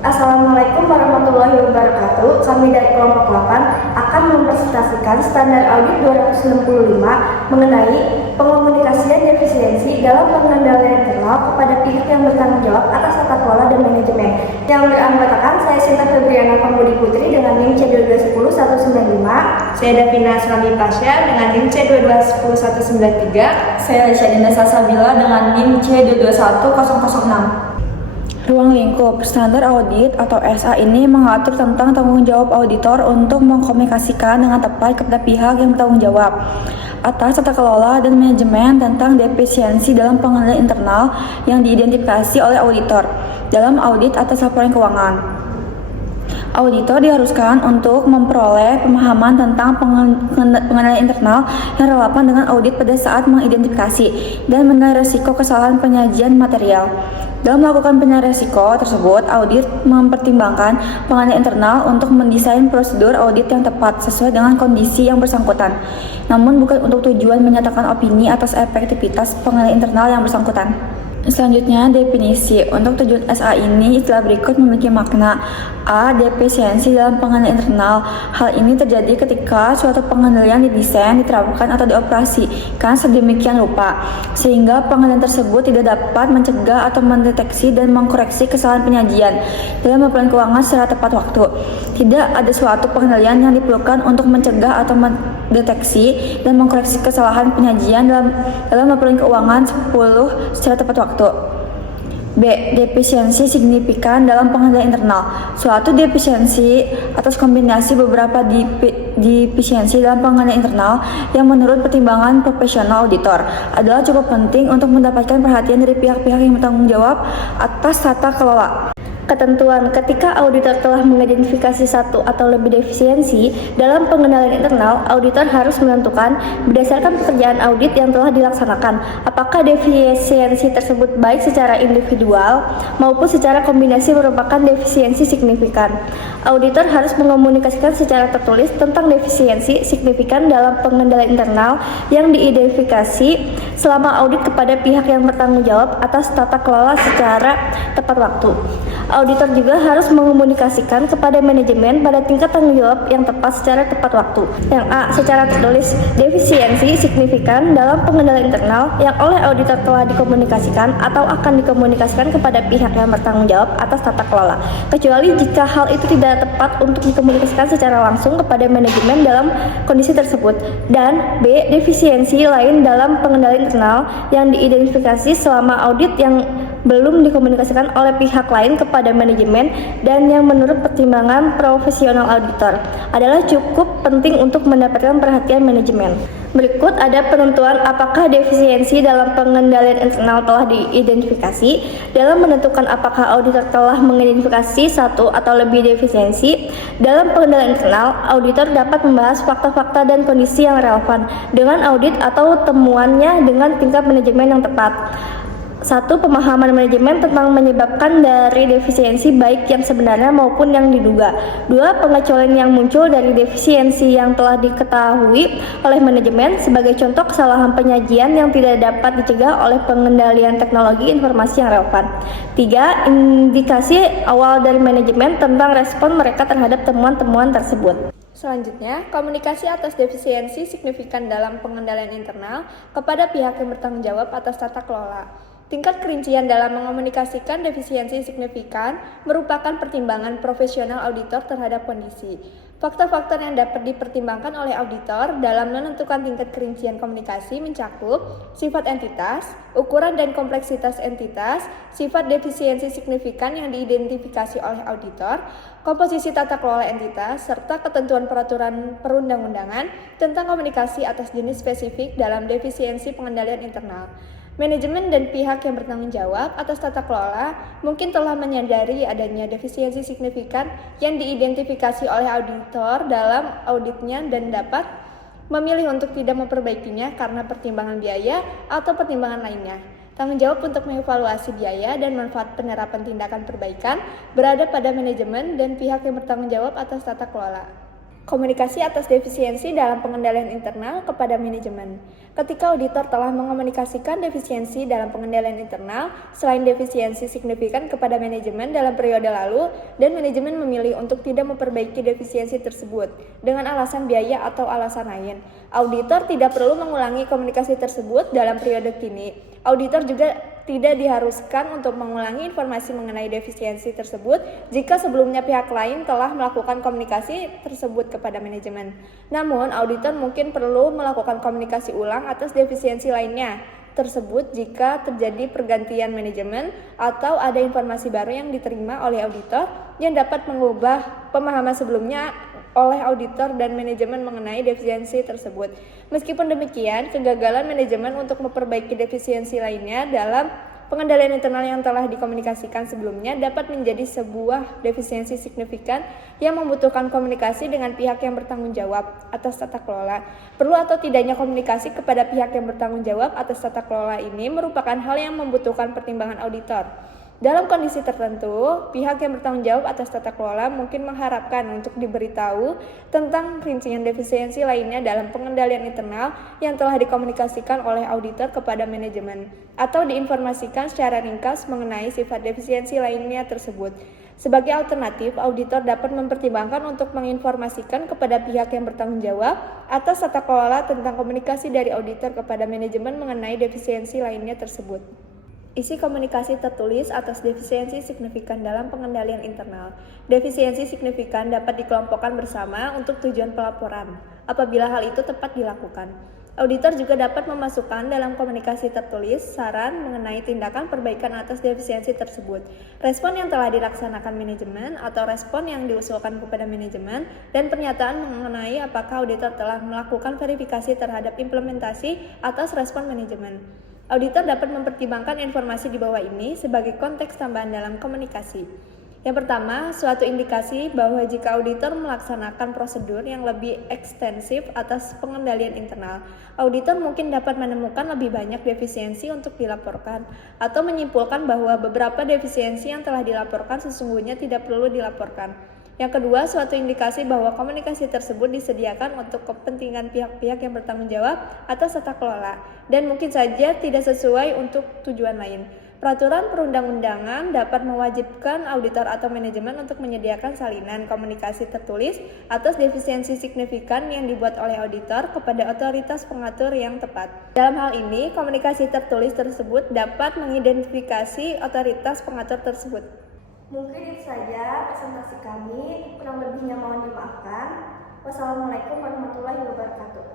Assalamualaikum warahmatullahi wabarakatuh. Kami dari kelompok 8 akan mempresentasikan standar audit 265 mengenai pengomunikasian defisiensi dalam pengendalian internal kepada pihak yang bertanggung jawab atas tata kelola dan manajemen. Yang beranggotakan saya Sinta Febriana Pambudi Putri dengan NIM C2210195, Saya Davina Asrami Pasha dengan NIM C2210193. Saya Syadina Salsabila dengan NIM C221006. Ruang lingkup standar audit atau SA ini mengatur tentang tanggung jawab auditor untuk mengkomunikasikan dengan tepat kepada pihak yang bertanggung jawab atas tata kelola dan manajemen tentang defisiensi dalam pengendalian internal yang diidentifikasi oleh auditor dalam audit atas laporan keuangan. Auditor diharuskan untuk memperoleh pemahaman tentang pengendalian internal yang relevan dengan audit pada saat mengidentifikasi dan menilai risiko kesalahan penyajian material. Dalam melakukan penilaian risiko tersebut, audit mempertimbangkan pengendalian internal untuk mendesain prosedur audit yang tepat sesuai dengan kondisi yang bersangkutan, namun bukan untuk tujuan menyatakan opini atas efektivitas pengendalian internal yang bersangkutan. Selanjutnya, definisi. Untuk tujuan SA ini, istilah berikut memiliki makna. A. Defisiensi dalam pengendalian internal. Hal ini terjadi ketika suatu pengendalian didesain, diterapkan, atau dioperasikan sedemikian rupa, sehingga pengendalian tersebut tidak dapat mencegah atau mendeteksi dan mengkoreksi kesalahan penyajian dalam laporan keuangan secara tepat waktu. Tidak ada suatu pengendalian yang diperlukan untuk mencegah atau mendeteksi dan mengkoreksi kesalahan penyajian dalam laporan keuangan 10 secara tepat waktu. B. Defisiensi signifikan dalam pengendalian internal. Suatu defisiensi atas kombinasi beberapa defisiensi dalam pengendalian internal yang menurut pertimbangan profesional auditor adalah cukup penting untuk mendapatkan perhatian dari pihak-pihak yang bertanggung jawab atas tata kelola. Ketentuan ketika auditor telah mengidentifikasi satu atau lebih defisiensi dalam pengendalian internal, auditor harus menentukan berdasarkan pekerjaan audit yang telah dilaksanakan apakah defisiensi tersebut baik secara individual maupun secara kombinasi merupakan defisiensi signifikan. Auditor harus mengomunikasikan secara tertulis tentang defisiensi signifikan dalam pengendalian internal yang diidentifikasi selama audit kepada pihak yang bertanggung jawab atas tata kelola secara tepat waktu. Auditor juga harus mengomunikasikan kepada manajemen pada tingkat tanggung jawab yang tepat secara tepat waktu. Yang A. Secara tertulis, defisiensi signifikan dalam pengendalian internal yang oleh auditor telah dikomunikasikan atau akan dikomunikasikan kepada pihak yang bertanggung jawab atas tata kelola, kecuali jika hal itu tidak tepat untuk dikomunikasikan secara langsung kepada manajemen dalam kondisi tersebut. Dan B. Defisiensi lain dalam pengendalian internal yang diidentifikasi selama audit yang belum dikomunikasikan oleh pihak lain kepada manajemen dan yang menurut pertimbangan profesional auditor adalah cukup penting untuk mendapatkan perhatian manajemen. Berikut ada penentuan apakah defisiensi dalam pengendalian internal telah diidentifikasi. Dalam menentukan apakah auditor telah mengidentifikasi satu atau lebih defisiensi dalam pengendalian internal, auditor dapat membahas fakta-fakta dan kondisi yang relevan dengan audit atau temuannya dengan tingkat manajemen yang tepat. 1. Pemahaman manajemen tentang menyebabkan dari defisiensi baik yang sebenarnya maupun yang diduga. 2. Pengecualian yang muncul dari defisiensi yang telah diketahui oleh manajemen, sebagai contoh kesalahan penyajian yang tidak dapat dicegah oleh pengendalian teknologi informasi yang relevan. 3. Indikasi awal dari manajemen tentang respon mereka terhadap temuan-temuan tersebut. Selanjutnya, komunikasi atas defisiensi signifikan dalam pengendalian internal kepada pihak yang bertanggung jawab atas tata kelola. Tingkat kerincian dalam mengomunikasikan defisiensi signifikan merupakan pertimbangan profesional auditor terhadap kondisi. Faktor-faktor yang dapat dipertimbangkan oleh auditor dalam menentukan tingkat kerincian komunikasi mencakup sifat entitas, ukuran dan kompleksitas entitas, sifat defisiensi signifikan yang diidentifikasi oleh auditor, komposisi tata kelola entitas, serta ketentuan peraturan perundang-undangan tentang komunikasi atas jenis spesifik dalam defisiensi pengendalian internal. Manajemen dan pihak yang bertanggung jawab atas tata kelola mungkin telah menyadari adanya defisiensi signifikan yang diidentifikasi oleh auditor dalam auditnya dan dapat memilih untuk tidak memperbaikinya karena pertimbangan biaya atau pertimbangan lainnya. Tanggung jawab untuk mengevaluasi biaya dan manfaat penerapan tindakan perbaikan berada pada manajemen dan pihak yang bertanggung jawab atas tata kelola. Komunikasi atas defisiensi dalam pengendalian internal kepada manajemen. Ketika auditor telah mengomunikasikan defisiensi dalam pengendalian internal, selain defisiensi signifikan kepada manajemen dalam periode lalu, dan manajemen memilih untuk tidak memperbaiki defisiensi tersebut dengan alasan biaya atau alasan lain, auditor tidak perlu mengulangi komunikasi tersebut dalam periode kini. Auditor juga tidak diharuskan untuk mengulangi informasi mengenai defisiensi tersebut jika sebelumnya pihak lain telah melakukan komunikasi tersebut kepada manajemen. Namun, auditor mungkin perlu melakukan komunikasi ulang atas defisiensi lainnya tersebut jika terjadi pergantian manajemen atau ada informasi baru yang diterima oleh auditor yang dapat mengubah pemahaman sebelumnya oleh auditor dan manajemen mengenai defisiensi tersebut. Meskipun demikian, kegagalan manajemen untuk memperbaiki defisiensi lainnya dalam pengendalian internal yang telah dikomunikasikan sebelumnya dapat menjadi sebuah defisiensi signifikan yang membutuhkan komunikasi dengan pihak yang bertanggung jawab atas tata kelola. Perlu atau tidaknya komunikasi kepada pihak yang bertanggung jawab atas tata kelola ini merupakan hal yang membutuhkan pertimbangan auditor. Dalam kondisi tertentu, pihak yang bertanggung jawab atas tata kelola mungkin mengharapkan untuk diberitahu tentang rincian defisiensi lainnya dalam pengendalian internal yang telah dikomunikasikan oleh auditor kepada manajemen, atau diinformasikan secara ringkas mengenai sifat defisiensi lainnya tersebut. Sebagai alternatif, auditor dapat mempertimbangkan untuk menginformasikan kepada pihak yang bertanggung jawab atas tata kelola tentang komunikasi dari auditor kepada manajemen mengenai defisiensi lainnya tersebut. Isi komunikasi tertulis atas defisiensi signifikan dalam pengendalian internal. Defisiensi signifikan dapat dikelompokkan bersama untuk tujuan pelaporan, apabila hal itu tepat dilakukan. Auditor juga dapat memasukkan dalam komunikasi tertulis saran mengenai tindakan perbaikan atas defisiensi tersebut, respon yang telah dilaksanakan manajemen atau respon yang diusulkan kepada manajemen, dan pernyataan mengenai apakah auditor telah melakukan verifikasi terhadap implementasi atas respon manajemen. Auditor dapat mempertimbangkan informasi di bawah ini sebagai konteks tambahan dalam komunikasi. Yang pertama, suatu indikasi bahwa jika auditor melaksanakan prosedur yang lebih ekstensif atas pengendalian internal, auditor mungkin dapat menemukan lebih banyak defisiensi untuk dilaporkan, atau menyimpulkan bahwa beberapa defisiensi yang telah dilaporkan sesungguhnya tidak perlu dilaporkan. Yang kedua, suatu indikasi bahwa komunikasi tersebut disediakan untuk kepentingan pihak-pihak yang bertanggung jawab atas tata kelola dan mungkin saja tidak sesuai untuk tujuan lain. Peraturan perundang-undangan dapat mewajibkan auditor atau manajemen untuk menyediakan salinan komunikasi tertulis atas defisiensi signifikan yang dibuat oleh auditor kepada otoritas pengatur yang tepat. Dalam hal ini, komunikasi tertulis tersebut dapat mengidentifikasi otoritas pengatur tersebut. Mungkin itu saja presentasi kami, kurang lebihnya mohon dimaafkan. Wassalamualaikum warahmatullahi wabarakatuh.